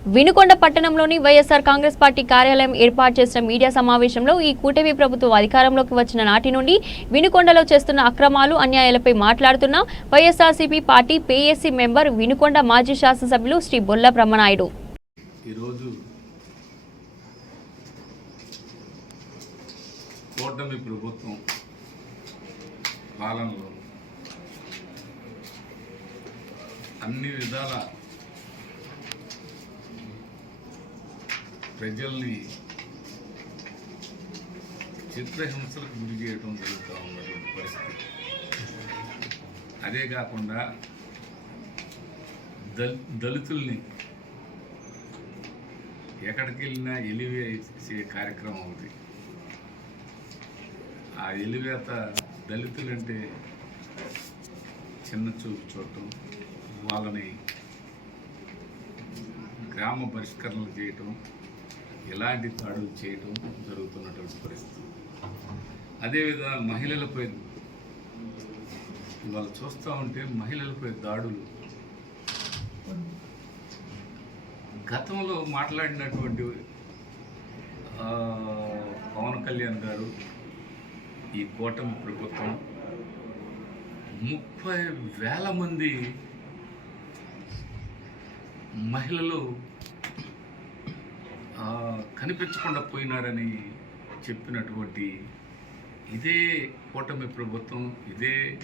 వినుకొండ పట్టణంలోని వైఎస్ఆర్ కాంగ్రెస్ పార్టీ కార్యాలయం ఏర్పాటు చేసిన మీడియా సమావేశంలో ఈ కూటమి ప్రభుత్వం అధికారంలోకి వచ్చిన నాటి నుండి వినుకొండలో చేస్తున్న అక్రమాలు అన్యాయాలపై మాట్లాడుతున్న వైఎస్ఆర్సీపీ పార్టీ పేఎస్సీ మెంబర్ వినుకొండ మాజీ శాసనసభ్యులు శ్రీ బొల్ల బ్రహ్మనాయుడు. ఈరోజు కూటమి ప్రభుత్వం పాలనలో అన్ని విధాల ప్రజల్ని చిత్రహింసలకు గురి చేయడం జరుగుతూ ఉన్నటువంటి పరిస్థితి. అదే కాకుండా దళ దళితుల్ని ఎక్కడికి వెళ్ళినా ఎలివేసే కార్యక్రమం ఒకటి. ఆ ఎలివేత దళితులంటే చిన్న చూపు చూడటం వాళ్ళని గ్రామ పరిష్కరణలు చేయటం ఎలాంటి దాడులు చేయటం జరుగుతున్నటువంటి పరిస్థితి. అదేవిధంగా మహిళలపై ఇవాళ చూస్తూ ఉంటే మహిళలపై దాడులు. గతంలో మాట్లాడినటువంటి పవన్ కళ్యాణ్ గారు ఈ కూటమి ప్రభుత్వం ముప్పై వేల మంది మహిళలు కనిపించకుండా పోయినారని చెప్పినటువంటి ఇదే కూటమి ప్రభుత్వం ఇదే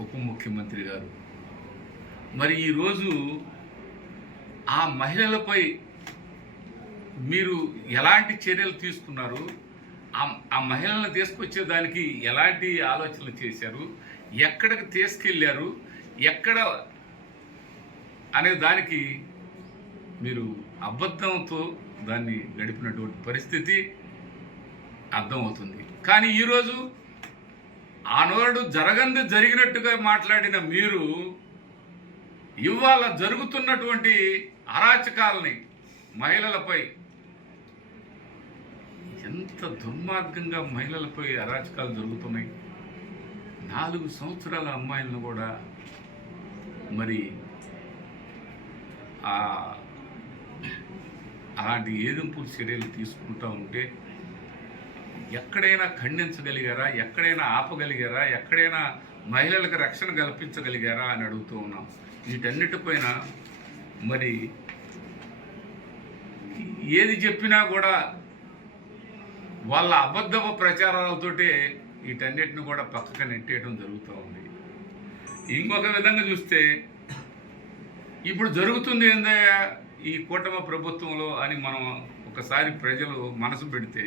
ఉప ముఖ్యమంత్రి గారు. మరి ఈరోజు ఆ మహిళలపై మీరు ఎలాంటి చర్యలు తీసుకున్నారు? ఆ- ఆ మహిళలను తీసుకొచ్చేదానికి ఎలాంటి ఆలోచనలు చేశారు? ఎక్కడికి తీసుకెళ్ళారు ఎక్కడ అనే దానికి మీరు అబద్ధంతో దాన్ని గడిపినటువంటి పరిస్థితి అర్థమవుతుంది. కానీ ఈరోజు ఆనోడు జరగంది జరిగినట్టుగా మాట్లాడిన మీరు ఇవాళ జరుగుతున్నటువంటి అరాచకాలని మహిళలపై ఎంత దుర్మార్గంగా మహిళలపై అరాచకాలు జరుగుతున్నాయి. నాలుగు సంవత్సరాల అమ్మాయిలను కూడా మరి ఆ అలాంటి ఏదింపు చర్యలు తీసుకుంటూ ఉంటే ఎక్కడైనా ఖండించగలిగారా? ఎక్కడైనా ఆపగలిగారా? ఎక్కడైనా మహిళలకు రక్షణ కల్పించగలిగారా అని అడుగుతూ ఉన్నాం. వీటన్నిటిపైన మరి ఏది చెప్పినా కూడా వాళ్ళ అబద్ధపు ప్రచారాలతోటే వీటన్నిటిని కూడా పక్కకు నెట్టేయడం జరుగుతూ ఉంది. ఇంకొక విధంగా చూస్తే ఇప్పుడు జరుగుతుంది ఏందయ్యా? ఈ కూటమి ప్రభుత్వంలో అని మనం ఒకసారి ప్రజలు మనసు పెడితే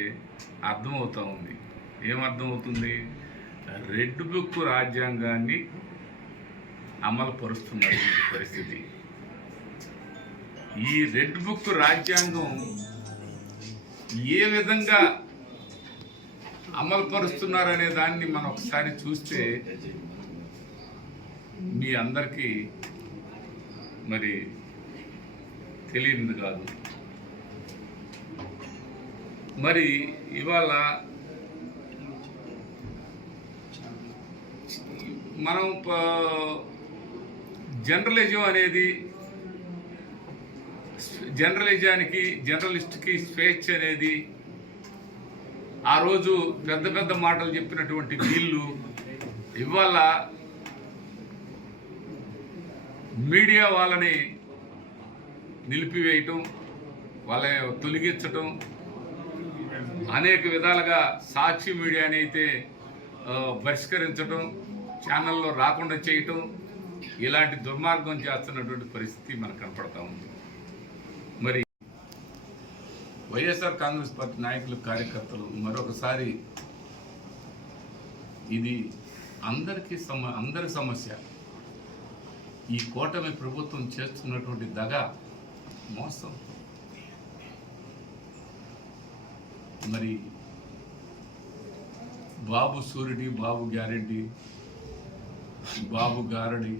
అర్థమవుతూ ఉంది. ఏమర్థమవుతుంది రెడ్ బుక్ రాజ్యాంగాన్ని అమలు పరుస్తున్నారు పరిస్థితి. ఈ రెడ్ బుక్ రాజ్యాంగం ఏ విధంగా అమలు పరుస్తున్నారనే దాన్ని మనం ఒకసారి చూస్తే మీ అందరికీ మరి తెలియనిది కాదు. మరి ఇవాళ మనం జర్నలిజం అనేది జర్నలిజానికి జర్నలిస్ట్కి స్వేచ్ఛ అనేది ఆ రోజు పెద్ద పెద్ద మాటలు చెప్పినటువంటి వీళ్ళు ఇవాళ మీడియా వాళ్ళని నిలిపివేయటం వాళ్ళ తొలగించటం అనేక విధాలుగా సాక్షి మీడియాని అయితే బహిష్కరించడం ఛానల్లో రాకుండా చేయటం ఇలాంటి దుర్మార్గం చేస్తున్నటువంటి పరిస్థితి మనకు కనపడతా ఉంది. మరి వైఎస్ఆర్ కాంగ్రెస్ పార్టీ నాయకులు కార్యకర్తలు మరొకసారి ఇది అందరికీ సమ అందరి సమస్య. ఈ కూటమి ప్రభుత్వం చేస్తున్నటువంటి దగ మోసం. మరి బాబు సూరిడి బాబు గ్యారెంటీ బాబు గారడి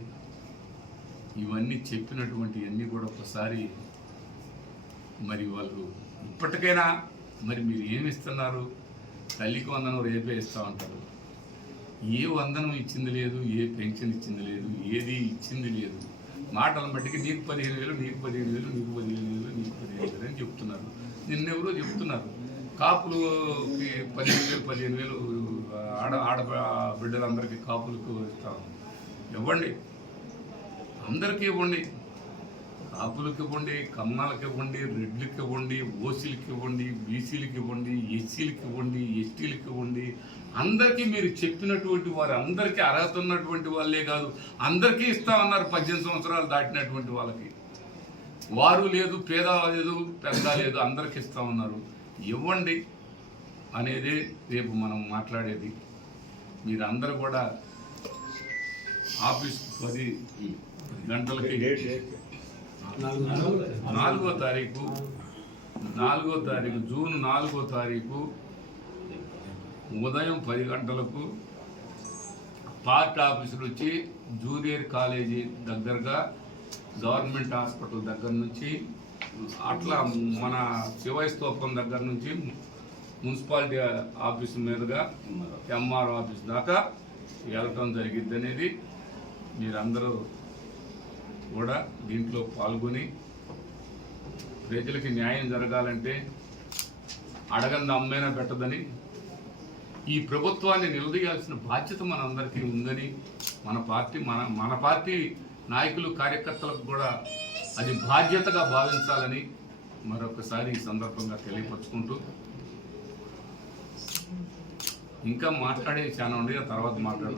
ఇవన్నీ చెప్పినటువంటి అన్నీ కూడా ఒకసారి మరి వాళ్ళు ఇప్పటికైనా మరి మీరు ఏమి ఇస్తున్నారు? తల్లికి వందనం రేపే ఇస్తూ ఉంటారు. ఏ వందనం ఇచ్చింది లేదు ఏ పెన్షన్ ఇచ్చింది లేదు ఏది ఇచ్చింది లేదు. మాటలను బట్టికి నీకు పదిహేను వేలు నీకు పదిహేను వేలు నీకు పదిహేను వేలు నీకు పదిహేను వేలు అని చెప్తున్నారు. నిన్నెవరో చెప్తున్నారు. కాపులకి పదిహేను వేలు పదిహేను వేలు ఆడ ఆడ బిడ్డలందరికీ కాపులకు ఇస్తాము. ఇవ్వండి. అందరికీ ఇవ్వండి. కాపులకి ఇవ్వండి కమ్మాలకి ఇవ్వండి రెడ్లకి ఇవ్వండి ఓసీలకి ఇవ్వండి బీసీలకి ఇవ్వండి ఎస్సీలకి ఇవ్వండి ఎస్టీలకి ఇవ్వండి. అందరికీ మీరు చెప్పినటువంటి వారు అందరికీ అర్హత ఉన్నటువంటి వాళ్ళే కాదు. అందరికీ ఇస్తామన్నారు పద్దెనిమిది సంవత్సరాలు దాటినటువంటి వాళ్ళకి. వారు లేదు పేద లేదు పెద్ద లేదు అందరికి ఇస్తామన్నారు ఇవ్వండి అనేదే రేపు మనం మాట్లాడేది. మీరందరూ కూడా ఆఫీస్ పది గంటలకి నాలుగో తారీఖు నాలుగో తారీఖు జూన్ నాలుగో తారీఖు ఉదయం పది గంటలకు పార్ట్ ఆఫీసులు వచ్చి జూనియర్ కాలేజీ దగ్గరగా గవర్నమెంట్ హాస్పిటల్ దగ్గర నుంచి అట్లా మన శివయ స్తూపం దగ్గర నుంచి మున్సిపాలిటీ ఆఫీస్ మీదుగా ఎంఆర్ ఆఫీస్ దాకా వెళ్ళటం జరిగిద్ది అనేది మీరందరూ కూడా దీంట్లో పాల్గొని ప్రజలకి న్యాయం జరగాలంటే అడగంది అమ్మైనా పెట్టదని ఈ ప్రభుత్వాన్ని నిలదీయాల్సిన బాధ్యత మనందరికీ ఉందని మన పార్టీ మన మన పార్టీ నాయకులు కార్యకర్తలకు కూడా అది బాధ్యతగా భావించాలని మరొకసారి ఈ సందర్భంగా తెలియపరుచుకుంటూ ఇంకా మాట్లాడే చాలా ఉండి ఆ తర్వాత మాట్లాడు